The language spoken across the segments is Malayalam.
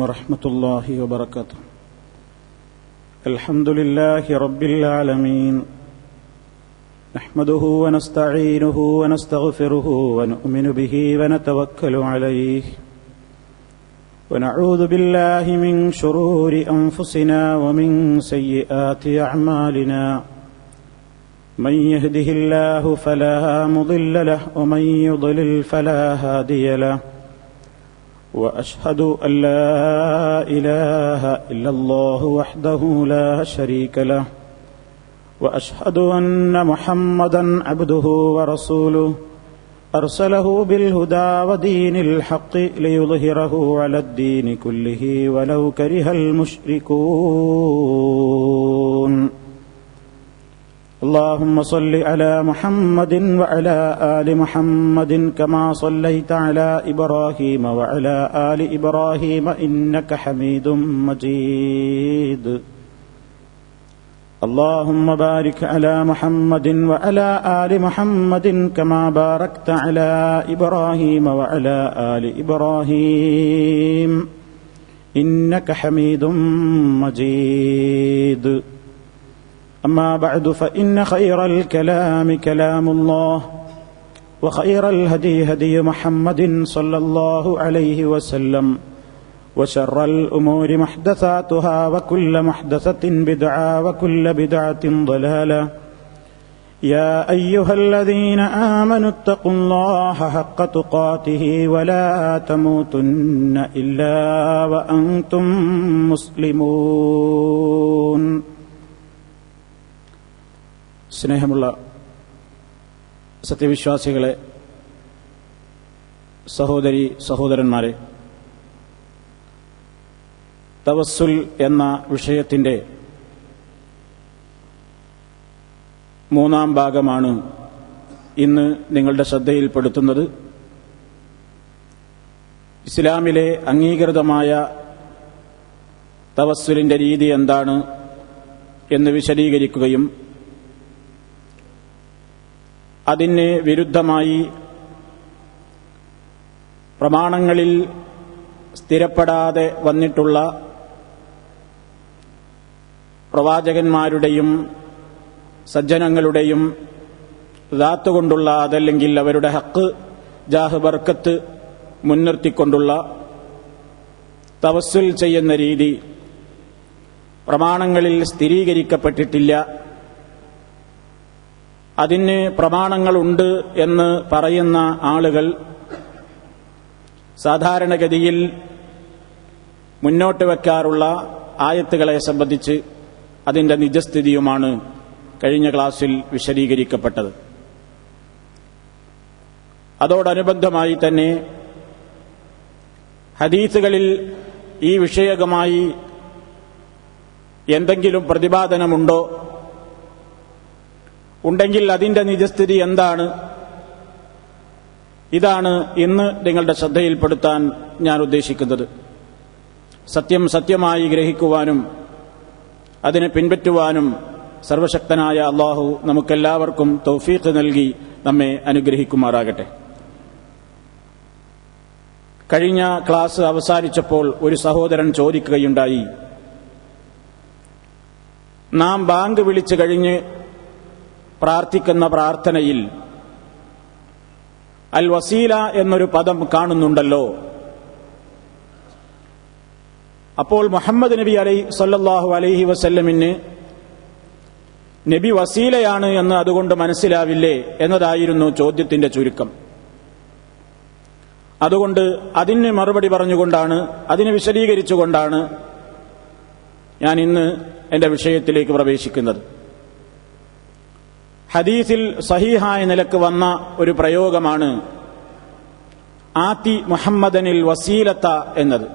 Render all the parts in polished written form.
ورحمة الله وبركاته. الحمد لله رب العالمين، نحمده ونستعينه ونستغفره ونؤمن به ونتوكل عليه، ونعوذ بالله من شرور أنفسنا ومن سيئات أعمالنا، من يهده الله فلا مضل له ومن يضلل فلا هادي له، وأشهد أن لا إله إلا الله وحده لا شريك له، وأشهد أن محمدا عبده ورسوله أرسله بالهدى ودين الحق ليظهره على الدين كله ولو كره المشركون. اللهم صل على محمد وعلى آل محمد كما صليت على إبراهيم وعلى آل إبراهيم إنك حميد مجيد. اللهم بارك على محمد وعلى آل محمد كما باركت على إبراهيم وعلى آل إبراهيم إنك حميد مجيد. أما بعد، فإن خير الكلام كلام الله، وخير الهدي هدي محمد صلى الله عليه وسلم، وشر الأمور محدثاتها، وكل محدثة بدعة، وكل بدعة ضلالة. يا أيها الذين آمنوا اتقوا الله حق تقاته ولا تموتن إلا وأنتم مسلمون. സ്നേഹമുള്ള സത്യവിശ്വാസികളെ, സഹോദരി സഹോദരന്മാരെ, തവസ്സുൽ എന്ന വിഷയത്തിൻ്റെ മൂന്നാം ഭാഗമാണ് ഇന്ന് നിങ്ങളുടെ ശ്രദ്ധയിൽപ്പെടുത്തുന്നത്. ഇസ്ലാമിലെ അംഗീകൃതമായ തവസ്സുലിൻ്റെ രീതി എന്താണ് എന്ന് വിശദീകരിക്കുകയും അതിന് വിരുദ്ധമായി പ്രമാണങ്ങളിൽ സ്ഥിരപ്പെടാതെ വന്നിട്ടുള്ള പ്രവാചകന്മാരുടെയും സജ്ജനങ്ങളുടെയും ദാത്തുകൊണ്ടുള്ള, അതല്ലെങ്കിൽ അവരുടെ ഹക്ക് ജാഹ് ബർക്കത്ത് മുൻനിർത്തിക്കൊണ്ടുള്ള തവസ്സുൽ ചെയ്യുന്ന രീതി പ്രമാണങ്ങളിൽ സ്ഥിരീകരിക്കപ്പെട്ടിട്ടില്ല. അതിന് പ്രമാണങ്ങളുണ്ട് എന്ന് പറയുന്ന ആളുകൾ സാധാരണഗതിയിൽ മുന്നോട്ട് വയ്ക്കാറുള്ള ആയത്തുകളെ സംബന്ധിച്ച് അതിൻ്റെ നിജസ്ഥിതിയുമാണ് കഴിഞ്ഞ ക്ലാസ്സിൽ വിശദീകരിക്കപ്പെട്ടത്. അതോടനുബന്ധമായി തന്നെ ഹദീസുകളിൽ ഈ വിഷയകമായി എന്തെങ്കിലും പ്രതിപാദനമുണ്ടോ, ഉണ്ടെങ്കിൽ അതിന്റെ നിജസ്ഥിതി എന്താണ്? ഇതാണ് ഇന്ന് നിങ്ങളുടെ ശ്രദ്ധയിൽപ്പെടുത്താൻ ഞാൻ ഉദ്ദേശിക്കുന്നത്. സത്യം സത്യമായി ഗ്രഹിക്കുവാനും അതിനെ പിൻപറ്റുവാനും സർവശക്തനായ അല്ലാഹു നമുക്കെല്ലാവർക്കും തൗഫീഖ് നൽകി നമ്മെ അനുഗ്രഹിക്കുമാറാകട്ടെ. കഴിഞ്ഞ ക്ലാസ് അവസാനിച്ചപ്പോൾ ഒരു സഹോദരൻ ചോദിക്കുകയുണ്ടായി, നാം ബാങ്ക് വിളിച്ചു കഴിഞ്ഞ് പ്രാർത്ഥിക്കുന്ന പ്രാർത്ഥനയിൽ അൽ വസീല എന്നൊരു പദം കാണുന്നുണ്ടല്ലോ, അപ്പോൾ മുഹമ്മദ് നബി സല്ലല്ലാഹു അലൈഹി വസല്ലമിന് നബി വസീലയാണ് എന്ന് അതുകൊണ്ട് മനസ്സിലാവില്ലേ എന്നതായിരുന്നു ചോദ്യത്തിന്റെ ചുരുക്കം. അതുകൊണ്ട് അതിന് മറുപടി പറഞ്ഞുകൊണ്ടാണ്, അതിനെ വിശദീകരിച്ചുകൊണ്ടാണ് ഞാൻ ഇന്ന് എന്റെ വിഷയത്തിലേക്ക് പ്രവേശിക്കുന്നത്. ഹദീസിൽ സഹീഹായ നിലക്ക് വന്ന ഒരു പ്രയോഗമാണ് ആതി മുഹമ്മദനിൽ വസീലത്ത എന്നത്.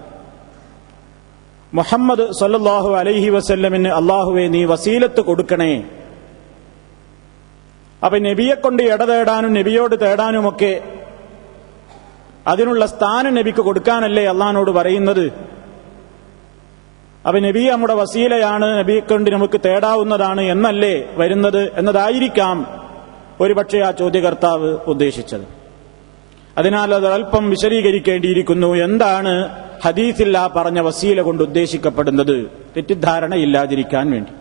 മുഹമ്മദ് സല്ലല്ലാഹു അലൈഹി വസല്ലമിന് അല്ലാഹുവേ നീ വസീലത്ത് കൊടുക്കണേ. അപ്പൊ നബിയെക്കൊണ്ട് ഇടതേടാനും നബിയോട് തേടാനുമൊക്കെ അതിനുള്ള സ്ഥാനം നബിക്ക് കൊടുക്കാനല്ലേ അള്ളാഹിനോട് പറയുന്നത്? അപ്പൊ നബി നമ്മുടെ വസീലയാണ്, നബിയെ കൊണ്ട് നമുക്ക് തേടാവുന്നതാണ് എന്നല്ലേ വരുന്നത് എന്നതായിരിക്കാം ഒരുപക്ഷെ ആ ചോദ്യകർത്താവ് ഉദ്ദേശിച്ചത്. അതിനാൽ അത് അല്പം വിശദീകരിക്കേണ്ടിയിരിക്കുന്നു. എന്താണ് ഹദീസിൽ ആ പറഞ്ഞ വസീല കൊണ്ട് ഉദ്ദേശിക്കപ്പെടുന്നത്, തെറ്റിദ്ധാരണയില്ലാതിരിക്കാൻ വേണ്ടി.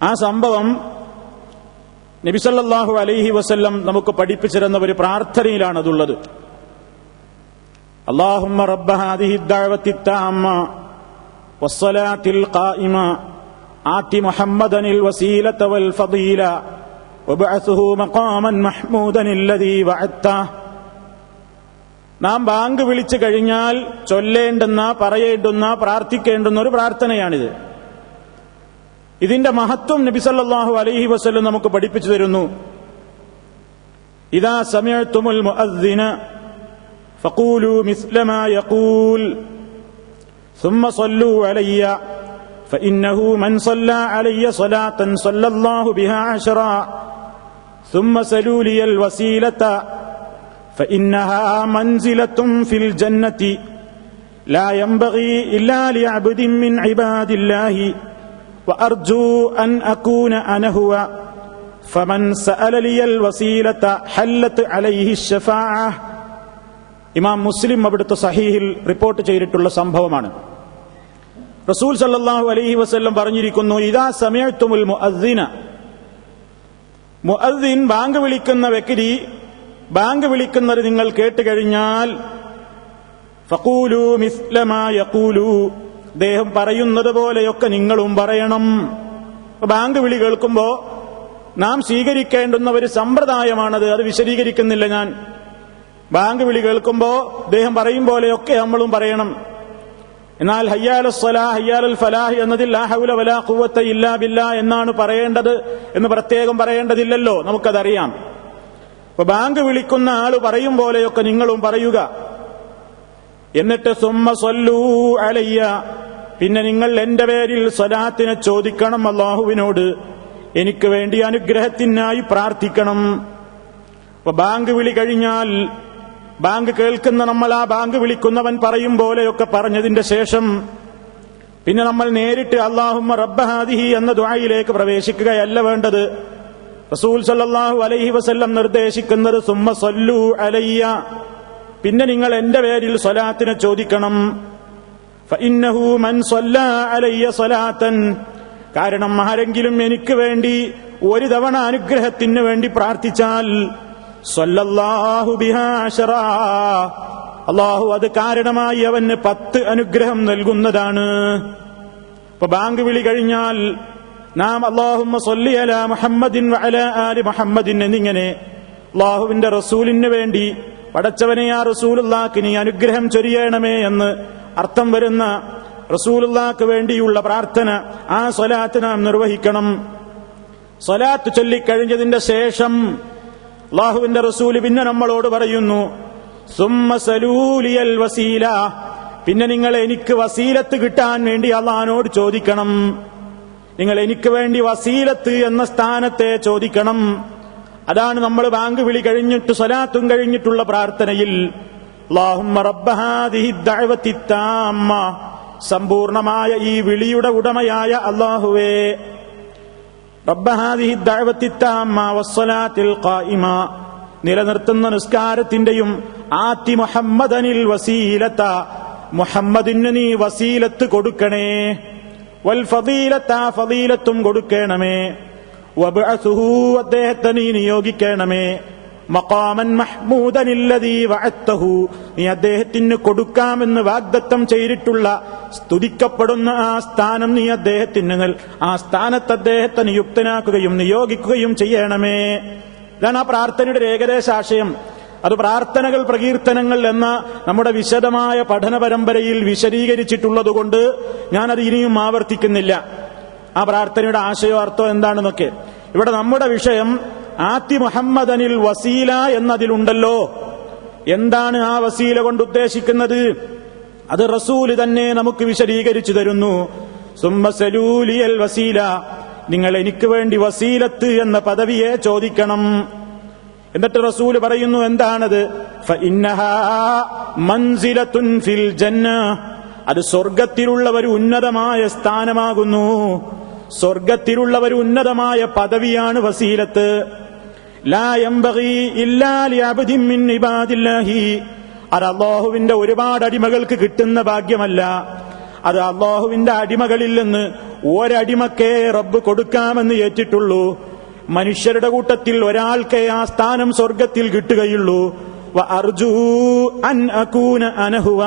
ആ സംഭവം നബി സല്ലല്ലാഹു അലൈഹി വസല്ലം നമുക്ക് പഠിപ്പിച്ചിരുന്ന ഒരു പ്രാർത്ഥനയിലാണ് അതുള്ളത്. അല്ലാഹുമ്മ റബ്ബ ഹാദിഹി ദഅവത്തി തഅമ്മ വസ്സലാത്തിൽ ഖായിമ ആതി മുഹമ്മദനിൽ വസീലത വൽ ഫദീല വബഅത്ഹു മഖാമൻ മഹ്മൂദൻ അല്ലദീ വഅദ്ത. നാം ബാങ്ക് വിളിച്ചു കഴിഞ്ഞാൽ ചൊല്ലേണ്ടുന്ന, പറയേണ്ടുന്ന, പ്രാർത്ഥിക്കേണ്ടുന്ന ഒരു പ്രാർത്ഥനയാണിത്. ഇതിന്റെ മഹത്വം നബി സല്ലല്ലാഹു അലൈഹി വസല്ലം നമുക്ക് പഠിപ്പിച്ചു തരുന്നു. ഇദാ സമിഅ്തുമുൽ മുഅദ്ദിന ഫഖൂലു മിസ്ല മാ യഖൂൽ ثم صلوا علي فإنه من صلى علي صلاة صلى الله بها 10 ثم سلوا لي الوسيلة فإنها منزلة في الجنة لا ينبغي إلا لعبد من عباد الله وأرجو أن أكون أنا هو فمن سأل لي الوسيلة حلت عليه الشفاعة. ഇമാം മുസ്ലിം അവിടുത്തെ സഹീഹിൽ റിപ്പോർട്ട് ചെയ്തിട്ടുള്ള സംഭവമാണ്. റസൂൽ സല്ലല്ലാഹു അലൈഹി വസല്ലം പറഞ്ഞിരിക്കുന്നു, ഇദാ സമിഅ്തുമുൽ മുഅദ്ദിന, മുഅദ്ദിൻ ബാങ്ക് വിളിക്കുന്ന വ്യക്തി ബാങ്ക് വിളിക്കുന്നത് നിങ്ങൾ കേട്ടുകഴിഞ്ഞാൽ ഫഖൂലു മിസ്ല മാ യഖൂലു, അദ്ദേഹം പറയുന്നത് പോലെയൊക്കെ നിങ്ങളും പറയണം. ബാങ്ക് വിളി കേൾക്കുമ്പോ നാം സ്വീകരിക്കേണ്ടുന്ന ഒരു സമ്പ്രദായമാണത്. അത് വിശദീകരിക്കുന്നില്ല ഞാൻ. ബാങ്ക് വിളി കേൾക്കുമ്പോ അദ്ദേഹം പറയും പോലെയൊക്കെ നമ്മളും പറയണം. എന്നാൽ ഹയ്യാലസ് സ്വലാഹ് ഹയ്യാലൽ ഫലാഹ് എന്നതിൽ ലാ ഹൗല വലാ ഖുവത ഇല്ലാ ബില്ലാഹ് എന്നാണ് പറയേണ്ടത് എന്ന് പ്രത്യേകം പറയേണ്ടതില്ലല്ലോ, നമുക്കതറിയാം. അപ്പൊ ബാങ്ക് വിളിക്കുന്ന ആള് പറയും പോലെയൊക്കെ നിങ്ങളും പറയുക. എന്നിട്ട് സുമ്മ സ്വല്ലൂ അലയ്യ, പിന്നെ നിങ്ങൾ എന്റെ പേരിൽ സ്വലാത്തിനെ ചോദിക്കണം, അല്ലാഹുവിനോട് എനിക്ക് വേണ്ടി അനുഗ്രഹത്തിനായി പ്രാർത്ഥിക്കണം. അപ്പൊ ബാങ്ക് വിളി കഴിഞ്ഞാൽ ബാങ്ക് കേൾക്കുന്ന നമ്മൾ ആ ബാങ്ക് വിളിക്കുന്നവൻ പറയും പോലെയൊക്കെ പറഞ്ഞതിന്റെ ശേഷം പിന്നെ നമ്മൾ നേരിട്ട് അല്ലാഹുമ്മ റബ്ബ ഹാദിഹി എന്ന ദുആയിലേക്ക് പ്രവേശിക്കുകയല്ല വേണ്ടത്. റസൂൽ സല്ലല്ലാഹു അലൈഹി വസല്ലം നിർദ്ദേശിക്കുന്നത് സുമ്മ സ്വല്ലൂ അലയ്യ, പിന്നെ നിങ്ങൾ എന്റെ പേരിൽ സ്വലാത്തിനെ ചോദിക്കണം. ഫഇന്നഹു മൻ സ്വല്ലാ അലയ്യ സ്വലാത്തൻ, കാരണം ആരെങ്കിലും എനിക്ക് വേണ്ടി ഒരു തവണ അനുഗ്രഹത്തിന് വേണ്ടി പ്രാർത്ഥിച്ചാൽ സ്വല്ലല്ലാഹു ബിഹാ 10, അല്ലാഹു അത് കാരണമായി അവന് 10 അനുഗ്രഹം നൽകുന്നതാണ്. അപ്പൊ ബാങ്ക് വിളി കഴിഞ്ഞാൽ നാം അല്ലാഹുമ്മ സ്വല്ലി അലാ മുഹമ്മദിൻ വഅലാ ആലി മുഹമ്മദിൻ എന്നിങ്ങനെ അല്ലാഹുവിന്റെ റസൂലിന് വേണ്ടി പടച്ചവനെ ആ റസൂലുള്ളാഹിക്ക് നീ അനുഗ്രഹം ചൊരിയണമേ എന്ന് അർത്ഥം വരുന്ന റസൂലുള്ളാഹിക്ക് വേണ്ടിയുള്ള പ്രാർത്ഥന, ആ സ്വലാത്ത് നാം നിർവഹിക്കണം. സ്വലാത്ത് ചൊല്ലിക്കഴിഞ്ഞതിന്റെ ശേഷം അല്ലാഹുവിന്റെ റസൂല് പിന്നെ നമ്മളോട് പറയുന്നു, സുമ്മ സലൂലിയൽ വസീല, പിന്നെ നിങ്ങൾ എനിക്ക് വസീലത്ത് കിട്ടാൻ വേണ്ടി അല്ലാഹുവിനോട് ചോദിക്കണം. നിങ്ങൾ എനിക്ക് വേണ്ടി വസീലത്ത് എന്ന സ്ഥാനത്തെ ചോദിക്കണം. അതാണ് നമ്മൾ ബാങ്ക് വിളി കഴിഞ്ഞിട്ട് സ്വലാത്തും കഴിഞ്ഞിട്ടുള്ള പ്രാർത്ഥനയിൽ അല്ലാഹുമ്മ റബ്ബ ഹാദിഹി ദഅവത്തി താമ്മ, സമ്പൂർണമായ ഈ വിളിയുടെ ഉടമയായ അല്ലാഹുവേ, റബ്ബ ഹാദിഹി ദഅവത്തി താമ്മ വസ്സലാത്തിൽ ഖായിമ, നിലനിർത്തുന്ന നിസ്കാരത്തിന്റെയും ആതി മുഹമ്മദനിൽ വസീലത, മുഹമ്മദിന് നീ വസീലത്ത് കൊടുക്കണേ, വൽ ഫദീലത, ഫദീലത്തും കൊടുക്കണമേ, വബഅത്ഹു, അദ്ദേഹത്തെ നീ നിയോഗിക്കണമേ, മഖാമൻ മഹ്മൂദൻ അല്ലദീ വഅദ്തഹു, നീ അദ്ദേഹത്തിന് കൊടുക്കാമെന്ന് വാഗ്ദത്തം ചെയ്തിട്ടുള്ള സ്തുതിക്കപ്പെടുന്ന ആ സ്ഥാനം നീ അദ്ദേഹത്തിന് ആ സ്ഥാനത്ത് അദ്ദേഹത്തെ നിയുക്തനാക്കുകയും നിയോഗിക്കുകയും ചെയ്യണമേ. ഇതാണ് ആ പ്രാർത്ഥനയുടെ ഏകദേശ ആശയം. അത് പ്രാർത്ഥനകൾ പ്രകീർത്തനങ്ങൾ എന്ന നമ്മുടെ വിശദമായ പഠന പരമ്പരയിൽ വിശദീകരിച്ചിട്ടുള്ളതുകൊണ്ട് ഞാനത് ഇനിയും ആവർത്തിക്കുന്നില്ല. ആ പ്രാർത്ഥനയുടെ ആശയോ അർത്ഥം എന്താണെന്നൊക്കെ. ഇവിടെ നമ്മുടെ വിഷയം ആതി മുഹമ്മദനിൽ വസീല എന്നതിലുണ്ടല്ലോ. എന്താണ് ആ വസീല കൊണ്ട് ഉദ്ദേശിക്കുന്നത്? അത് റസൂല് തന്നെ നമുക്ക് വിശദീകരിച്ചു തരുന്നു. സുമ്മ സലൂലിയൽ വസീല, നിങ്ങൾ എനിക്ക് വേണ്ടി വസീലത്ത് എന്ന പദവിയെ ചോദിക്കണം. എന്നിട്ട് റസൂല് പറയുന്നു എന്താണത്? ഫഇന്നഹാ മൻസിലത്തുൻ ഫിൽ ജന്ന, അത് സ്വർഗത്തിലുള്ള ഒരു ഉന്നതമായ സ്ഥാനമാകുന്നു. സ്വർഗത്തിലുള്ള ഒരു ഉന്നതമായ പദവിയാണ് വസീലത്ത്. ലാ യംബഗി ഇല്ലാ ലിഅബ്ദിൻ മിൻ ഇബാദില്ലാഹി, അത് അല്ലാഹുവിന്റെ ഒരുപാട് അടിമകൾക്ക് കിട്ടുന്ന ഭാഗ്യമല്ല. അത് അല്ലാഹുവിന്റെ അടിമകളിൽ നിന്ന് ഒരടിമക്കേ റബ്ബ് കൊടുക്കാമെന്ന് ഏറ്റിട്ടുള്ളൂ. മനുഷ്യരുടെ കൂട്ടത്തിൽ ഒരാൾക്കേ ആ സ്ഥാനം സ്വർഗത്തിൽ കിട്ടുകയുള്ളൂ. വഅർജൂ അൻ അകൂന അനഹുവ,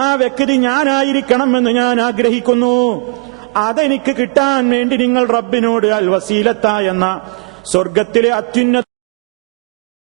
ആ വ്യക്തി ഞാനായിരിക്കണമെന്ന് ഞാൻ ആഗ്രഹിക്കുന്നു. അതെനിക്ക് കിട്ടാൻ വേണ്ടി നിങ്ങൾ റബ്ബിനോട് അൽ വസീലത്ത എന്ന സ്വർഗത്തിലെ അത്യുന്നത